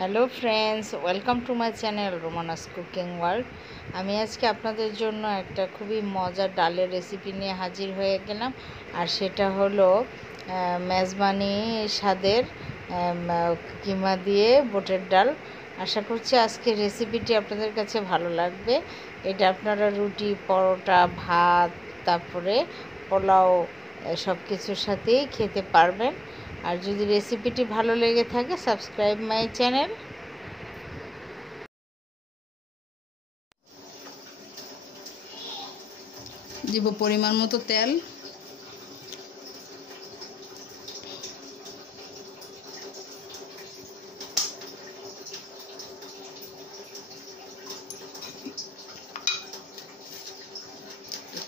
Hello friends, welcome to my channel রোমানাস cooking world. আমি আজকে আপনাদের জন্য একটা খুবই মজার ডালের রেসিপি নিয়ে হাজির হয়ে গেলাম। আর সেটা হলো মেজবানি স্বাদের কিমা দিয়ে বুটের ডাল। আশা করছি আজকের রেসিপিটি আপনাদের কাছে ভালো লাগবে। এটা আপনারা রুটি, পরোটা, ভাত, তারপরে পোলাও সব কিছুর সাথেই খেতে পারবেন। আর যদি রেসিপিটি ভালো লেগে থাকে, সাবস্ক্রাইব মাই চ্যানেল। দিব পরিমাণ মতো তেল,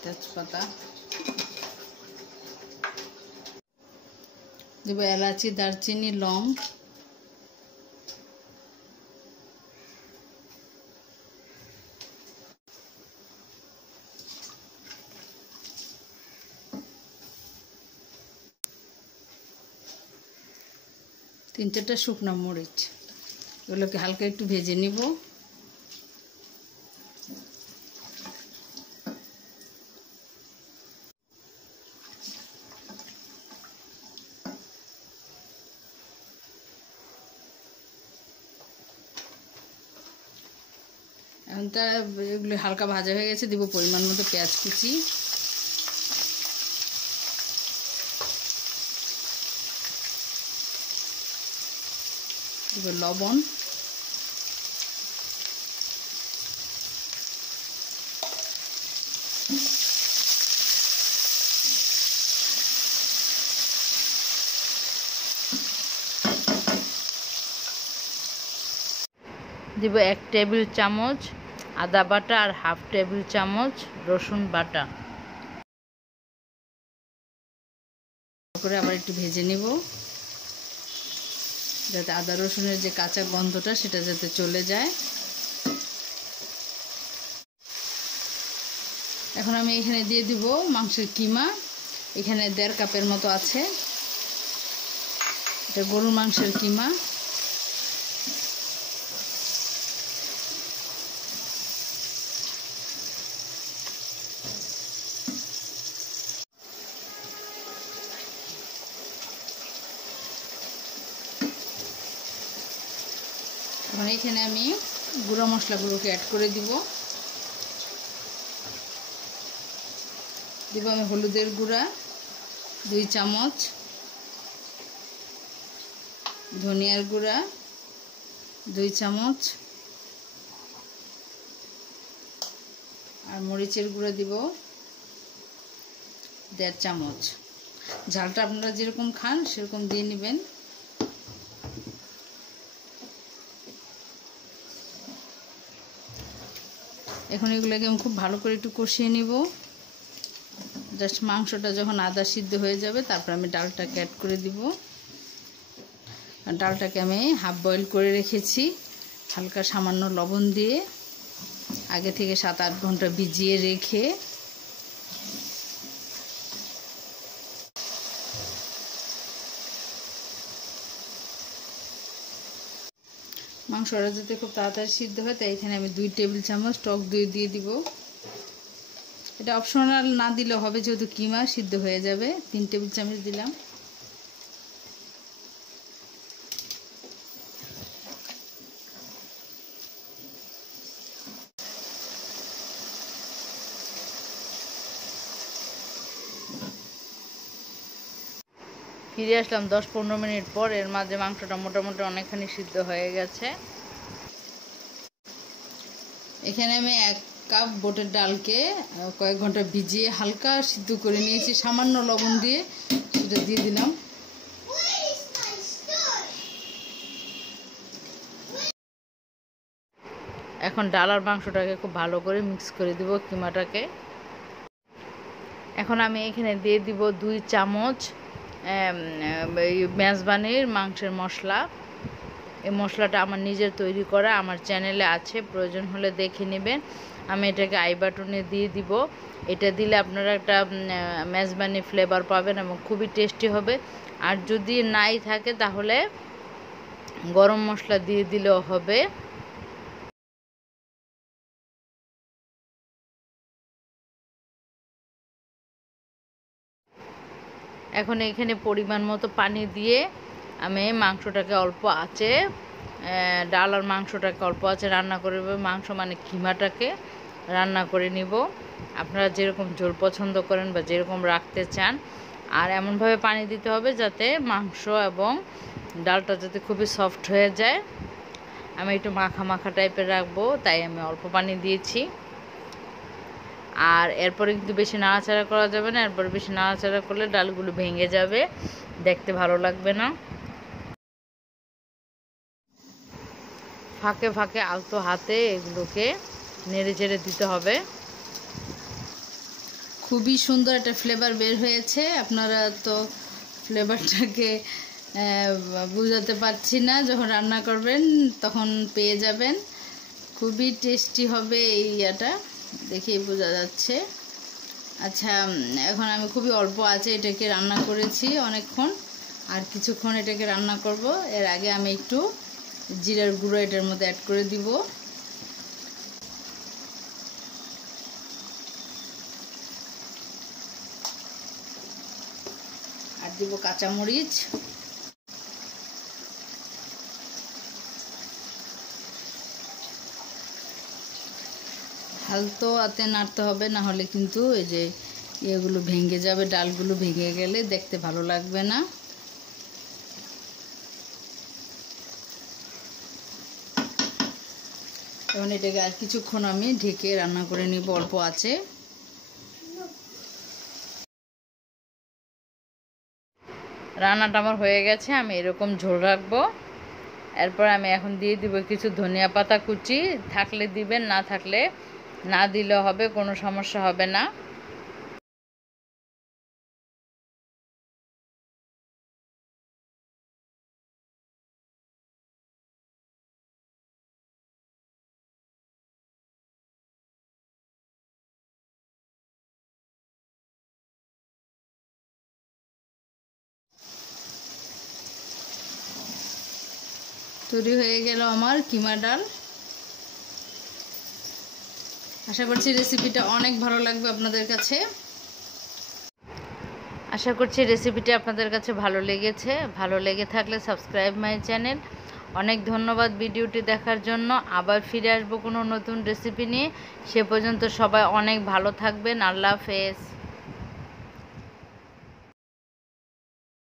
তেজপাতা দেব, এলাচি, দারচিনি, লং, তিন চারটা শুকনো মরিচ। এগুলোকে হালকা একটু ভেজে নিব। এখনটা এগুলো হালকা ভাজা হয়ে গেছে, দিব পরিমাণ মতো পেঁয়াজ কুচি, দিব লবণ, দিব 1 টেবিল চামচ আদা বাটা আর হাফ টেবিল চামচ রসুন বাটা। করে আবার একটু ভেজে নিব, যাতে আদা রসুনের যে কাঁচা গন্ধটা সেটা যাতে চলে যায়। এখন আমি এখানে দিয়ে দিব মাংসের কিমা। এখানে 1.5 কাপের মতো আছে। এটা গরুর মাংসের কিমা। এখন এখানে আমি গুঁড়া মশলাগুলোকে অ্যাড করে দিব। আমি হলুদের গুঁড়া 2 চামচ, ধনিয়ার গুঁড়া 2 চামচ, আর মরিচের গুঁড়া দিব 1.5 চামচ। ঝালটা আপনারা যেরকম খান সেরকম দিয়ে নেবেন। এখন এগুলোকে আমি খুব ভালো করে একটু কষিয়ে নিব। জাস্ট মাংসটা যখন আদা সিদ্ধ হয়ে যাবে তারপর আমি ডালটাকে অ্যাড করে দিব। ডালটাকে আমি হাফ বয়েল করে রেখেছি হালকা সামান্য লবণ দিয়ে, আগে থেকে 7-8 ঘন্টা ভিজিয়ে রেখে। মাংসটা যাতে খুব তাড়াতাড়ি সিদ্ধ হয় তাই এখানে আমি 2 টেবিল চামচ টক দই দিয়ে দিব। এটা অপশনাল, না দিলেও হবে, যেহেতু কিমা সিদ্ধ হয়ে যাবে। 3 টেবিল চামচ দিলাম। ফিরে আসলাম 10-15 মিনিট পর। এর মাঝে মাংসটা মোটামুটি অনেকখানি সিদ্ধ হয়ে গেছে। এখানে আমি 1 কাপ বুটের ডালকে কয়েক ঘন্টা ভিজিয়ে হালকা সিদ্ধ করে নিয়েছি সামান্য লবণ দিয়ে, সেটা দিয়ে দিলাম। এখন ডাল আর মাংসটাকে খুব ভালো করে মিক্স করে দিব কিমাটাকে। এখন আমি এখানে দিয়ে দিব 2 চামচ মেজবানির মাংসের মশলা। এই মশলাটা আমার নিজের তৈরি করা, আমার চ্যানেলে আছে, প্রয়োজন হলে দেখে নেবেন। আমি এটাকে আই বাটনে দিয়ে দিব। এটা দিলে আপনারা একটা মেজবানি ফ্লেভার পাবেন এবং খুবই টেস্টি হবে। আর যদি নাই থাকে তাহলে গরম মশলা দিয়ে দিলেও হবে। এখন এখানে পরিমাণ মতো পানি দিয়ে আমি মাংসটাকে অল্প আঁচে, ডাল আর মাংসটাকে অল্প আঁচে রান্না করে নেব। মাংস মানে কিমাটাকে রান্না করে নিব। আপনারা যেরকম ঝোল পছন্দ করেন বা যেরকম রাখতে চান, আর এমনভাবে পানি দিতে হবে যাতে মাংস এবং ডালটা যাতে খুবই সফট হয়ে যায়। আমি একটু মাখা মাখা টাইপের রাখবো, তাই আমি অল্প পানি দিয়েছি। আর এরপরে কিন্তু বেশি নাড়াচাড়া করা যাবে না, এরপরে বেশি নাড়াচাড়া করলে ডালগুলো ভেঙে যাবে, দেখতে ভালো লাগবে না। ফাঁকে ফাঁকে আলতো হাতে এগুলোকে নেড়ে চেড়ে দিতে হবে। খুবই সুন্দর একটা ফ্লেভার বের হয়েছে। আপনারা তো ফ্লেভারটাকে বুঝাতে পারছি না, যখন রান্না করবেন তখন পেয়ে যাবেন। খুবই টেস্টি হবে এই ইয়াটা, দেখেই বোঝা যাচ্ছে। আচ্ছা, এখন আমি খুবই অল্প আছে এটাকে রান্না করেছি অনেকক্ষণ, আর কিছুক্ষণ এটাকে রান্না করব। এর আগে আমি একটু জিরার গুঁড়ো এটার মধ্যে অ্যাড করে দিব। আর দিব কাঁচামরিচ। হালতো হাতে নাড়তে হবে, না হলে কিন্তু এই যে এগুলো ভেঙে যাবে, ডালগুলো ভেঙে গেলে দেখতে ভালো লাগবে না। এখন এটাকে আর কিছুক্ষণ আমি ঢেকে রান্না করে নিব অল্প আছে। রান্নাটা আমার হয়ে গেছে, আমি এরকম ঝোল রাখবো। এরপর আমি এখন দিয়ে দিব কিছু ধনিয়া পাতা কুচি, থাকলে দিবেন, না থাকলে না দিলেও হবে, কোনো সমস্যা হবে না। তৈরি হয়ে গেল আমার কিমা ডাল। আশা করছি রেসিপিটা অনেক ভালো লাগবে আপনাদের কাছে। আশা করছি রেসিপিটা আপনাদের কাছে ভালো লেগেছে। ভালো লেগে থাকলে সাবস্ক্রাইব মাই চ্যানেল। অনেক ধন্যবাদ ভিডিওটি দেখার জন্য। আবার ফিরে আসবো কোনো নতুন রেসিপি নিয়ে। সে পর্যন্ত সবাই অনেক ভালো থাকবেন। আল্লাহ হাফেজ।